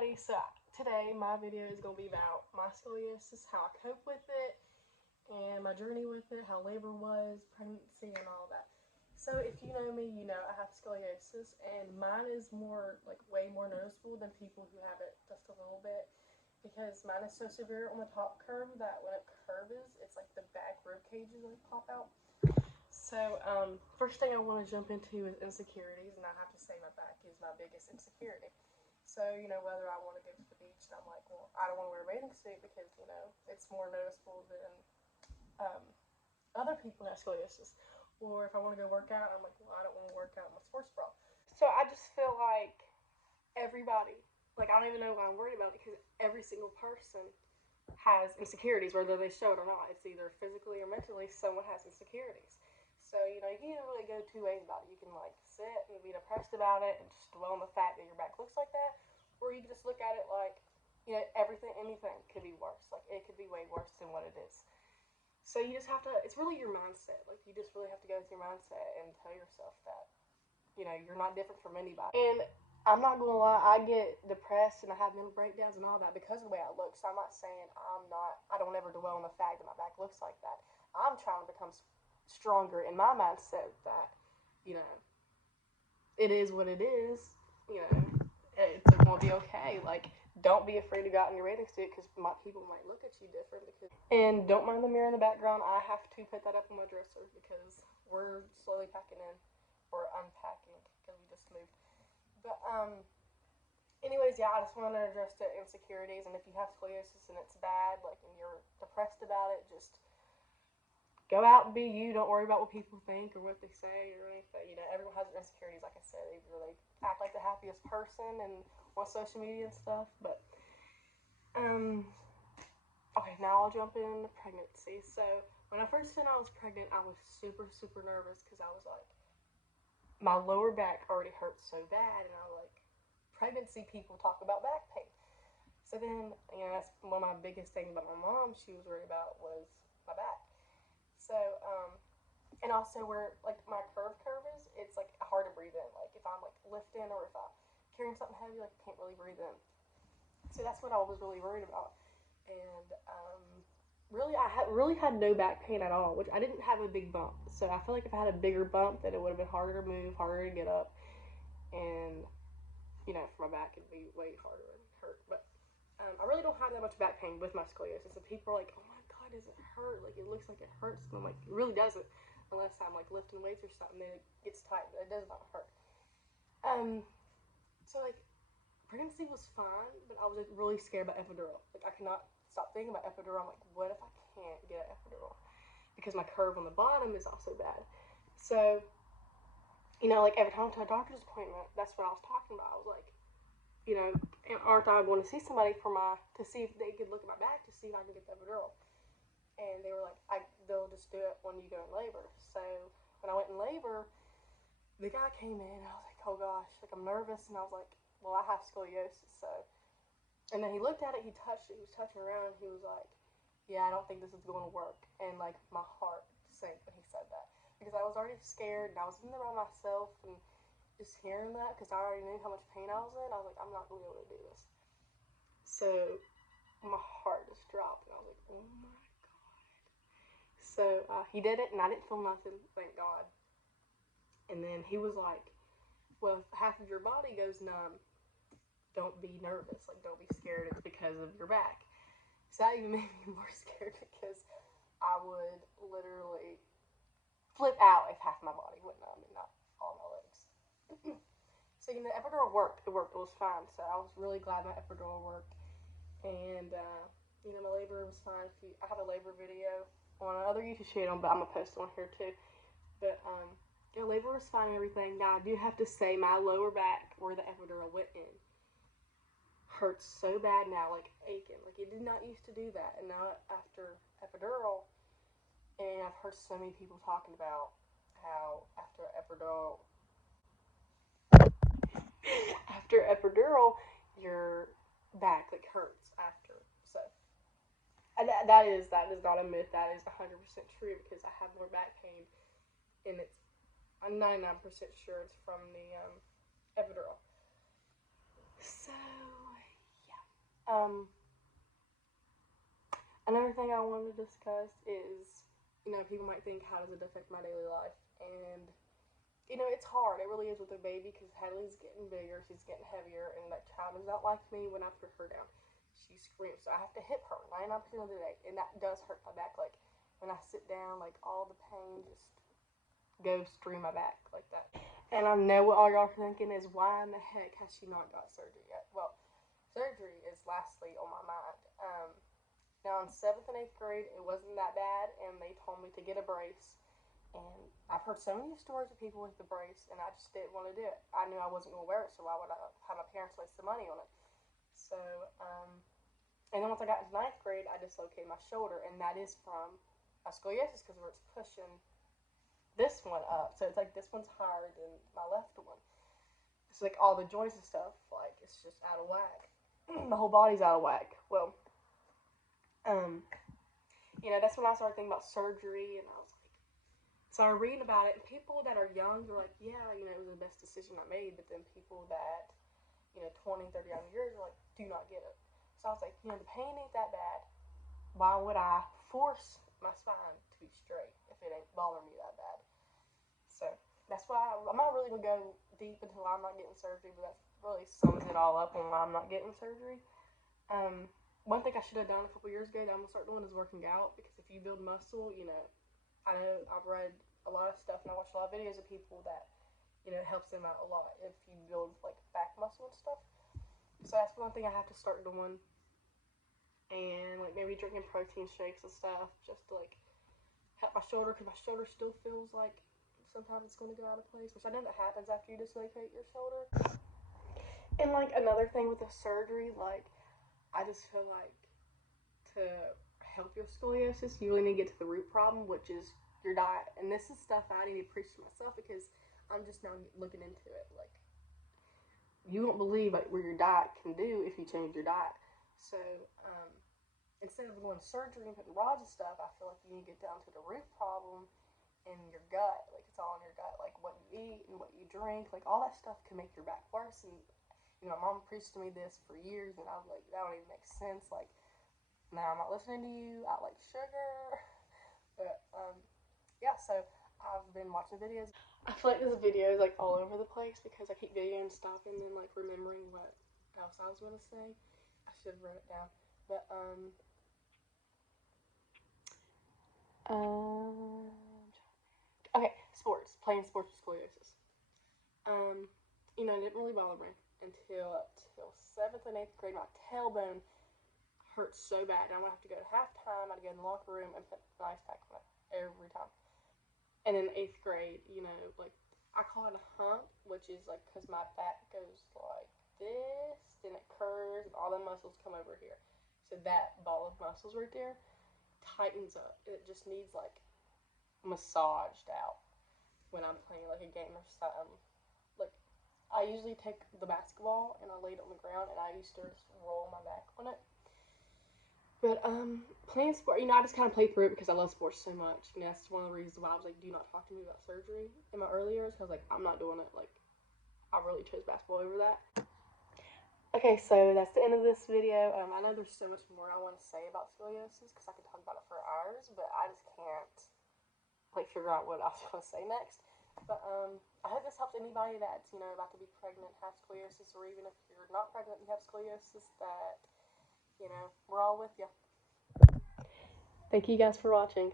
everybody, so today my video is going to be about my scoliosis, how I cope with it, and my journey with it, how labor was, pregnancy, and all that. So if you know me, you know I have scoliosis, and mine is more, way more noticeable than people who have it just a little bit, because mine is so severe on the top curve that when it curves, it's like the back rib cages like pop out. So, first thing I want to jump into is insecurities, and I have to say my back is my biggest insecurity. So, whether I want to go to the beach, and I'm like, well, I don't want to wear a bathing suit because, it's more noticeable than other people who have scoliosis. Or if I want to go work out, I'm like, well, I don't want to work out in my sports bra. So I just feel like everybody, I don't even know what I'm worried about because every single person has insecurities, whether they show it or not. It's either physically or mentally, someone has insecurities. So, you can really go two ways about it. You can, sit and be depressed about it and just dwell on the fact that your back looks like that. Or you can just look at it like, anything could be worse. It could be way worse than what it is. So you just have to, it's really your mindset. You just really have to go with your mindset and tell yourself that, you're not different from anybody. And I'm not going to lie, I get depressed and I have mental breakdowns and all that because of the way I look. So I'm not saying I don't ever dwell on the fact that my back looks like that. I'm trying to become stronger in my mindset that, it is what it is, it's going to be okay. Don't be afraid to go out in your bathing suit because people might look at you different. And don't mind the mirror in the background. I have to put that up on my dresser because we're slowly packing in, or unpacking because we just moved. But, anyways, yeah, I just wanted to address the insecurities. And if you have scoliosis and it's bad, and you're depressed about it, just go out and be you. Don't worry about what people think or what they say or anything. Everyone has their insecurities, like I said. They really act like the happiest person and on social media and stuff. But, okay, now I'll jump into pregnancy. So, when I first found out I was pregnant, I was super, super nervous because I was like, my lower back already hurts so bad. And I was like, pregnancy people talk about back pain. So then, that's one of my biggest things about my mom she was worried about was my back. So, and also where, my curve is, it's, hard to breathe in. If I'm, lifting or if I'm carrying something heavy, I can't really breathe in. So that's what I was really worried about. And, really, I really had no back pain at all, which I didn't have a big bump. So I feel like if I had a bigger bump, then it would have been harder to move, harder to get up. And, for my back, it'd be way harder and hurt. But, I really don't have that much back pain with my scoliosis. And people are like, oh my God, does it hurt? It looks like it hurts. And I'm like, it really doesn't. Unless I'm, lifting weights or something, then it gets tight. But it does not hurt. So, pregnancy was fine, but I was, really scared about epidural. I cannot stop thinking about epidural. I'm like, what if I can't get an epidural? Because my curve on the bottom is also bad. So, every time I went to a doctor's appointment, that's what I was talking about. I was like, aren't I going to see somebody to see if they could look at my back to see if I can get the epidural? And they were like, they'll just do it when you go in labor. So when I went in labor, the guy came in, and I was like, oh gosh, I'm nervous. And I was like, well, I have scoliosis, so. And then he looked at it, he touched it, he was touching around, and he was like, yeah, I don't think this is going to work. And my heart sank when he said that. Because I was already scared, and I was in there by myself, and just hearing that, because I already knew how much pain I was in, I was like, I'm not going to be able to do this. So my heart just dropped, and I was like, oh my God. So he did it, and I didn't feel nothing, thank God. And then he was like, well, if half of your body goes numb, don't be nervous. Don't be scared. It's because of your back. So that even made me more scared because I would literally flip out if half my body went numb and not all my legs. So, the epidural worked. It worked. It was fine. So I was really glad my epidural worked. And, my labor was fine. I have a labor video on another YouTube channel, but I'm going to post it on here too. But, labor was fine and everything. Now, I do have to say my lower back, where the epidural went in, hurts so bad now, aching. It did not used to do that. And now, after epidural, and I've heard so many people talking about how after epidural, your back, hurts after. So, that is not a myth. That is 100% true because I have more back pain, and I'm 99% sure it's from the epidural. So, Another thing I wanted to discuss is, people might think, how does it affect my daily life? And, it's hard. It really is with a baby because Hadley's getting bigger, she's getting heavier, and that child does not like me when I put her down. She screams, so I have to hip her 99% of the day, and that does hurt my back. Like, when I sit down, like, all the pain just goes through my back like that. And I know what all y'all are thinking is, why in the heck has she not got surgery yet? Well, surgery is lastly on my mind. Now in 7th and 8th grade, it wasn't that bad, and they told me to get a brace. And I've heard so many stories of people with the brace, and I just didn't want to do it. I knew I wasn't going to wear it, so why would I have my parents waste the money on it? So, and then once I got into 9th grade, I dislocated my shoulder, and that is from a scoliosis because where it's pushing this one up. So it's like this one's higher than my left one. It's like all the joints and stuff, like, it's just out of whack. The whole body's out of whack. Well, that's when I started thinking about surgery, and I was like, started reading about it, and people that are young, they're like, yeah, it was the best decision I made, but then people that, 20, 30 young years are like, do not get it. So I was like, the pain ain't that bad. Why would I force my spine to be straight if it ain't bothering me that bad? So that's why I'm not really going to go deep until I'm not getting surgery, but that really sums it all up on why I'm not getting surgery. One thing I should have done a couple years ago that I'm going to start doing is working out, because if you build muscle, I know I've read a lot of stuff and I watched a lot of videos of people that, it helps them out a lot if you build, like, back muscle and stuff. So that's one thing I have to start doing. And, like, maybe drinking protein shakes and stuff just to, like, help my shoulder, because my shoulder still feels like sometimes it's going to go out of place, which I know that happens after you dislocate your shoulder. And, like, another thing with the surgery, like, I just feel like to help your scoliosis, you really need to get to the root problem, which is your diet. And this is stuff I need to preach to myself because I'm just now looking into it. Like, you won't believe like what your diet can do if you change your diet. So instead of going to surgery and putting rods and stuff, I feel like you need to get down to the root problem in your gut. Like, it's all in your gut. Like, what you eat and what you drink, like, all that stuff can make your back worse. And my mom preached to me this for years, and I was like, that don't even make sense. Like, now I'm not listening to you. I like sugar. But, yeah, so I've been watching videos. I feel like this video is, like, all over the place because I keep videoing and stopping and, like, remembering what else I was going to say. I should have wrote it down. But, okay, sports. Playing sports with scoliosis. It didn't really bother me until 7th and 8th grade. My tailbone hurt so bad. And I would have to go to halftime. I'd go in the locker room and put the ice pack on it every time. And in 8th grade, like, I call it a hump, which is like because my back goes like this, then it curves, and all the muscles come over here. So that ball of muscles right there tightens up. It just needs like massaged out when I'm playing like a game or something. Like, I usually take the basketball and I lay it on the ground, and I used to just roll my back on it. But playing sport, I just kind of played through it because I love sports so much. That's one of the reasons why I was like, do not talk to me about surgery in my early years, because I was like, I'm not doing it. Like, I really chose basketball over that. Okay, so that's the end of this video. I know there's so much more I want to say about scoliosis because I could talk about it for hours, but I just can't like figure out what I was going to say next. But I hope this helps anybody that's about to be pregnant, have scoliosis, or even if you're not pregnant and you have scoliosis, that we're all with you. Thank you guys for watching.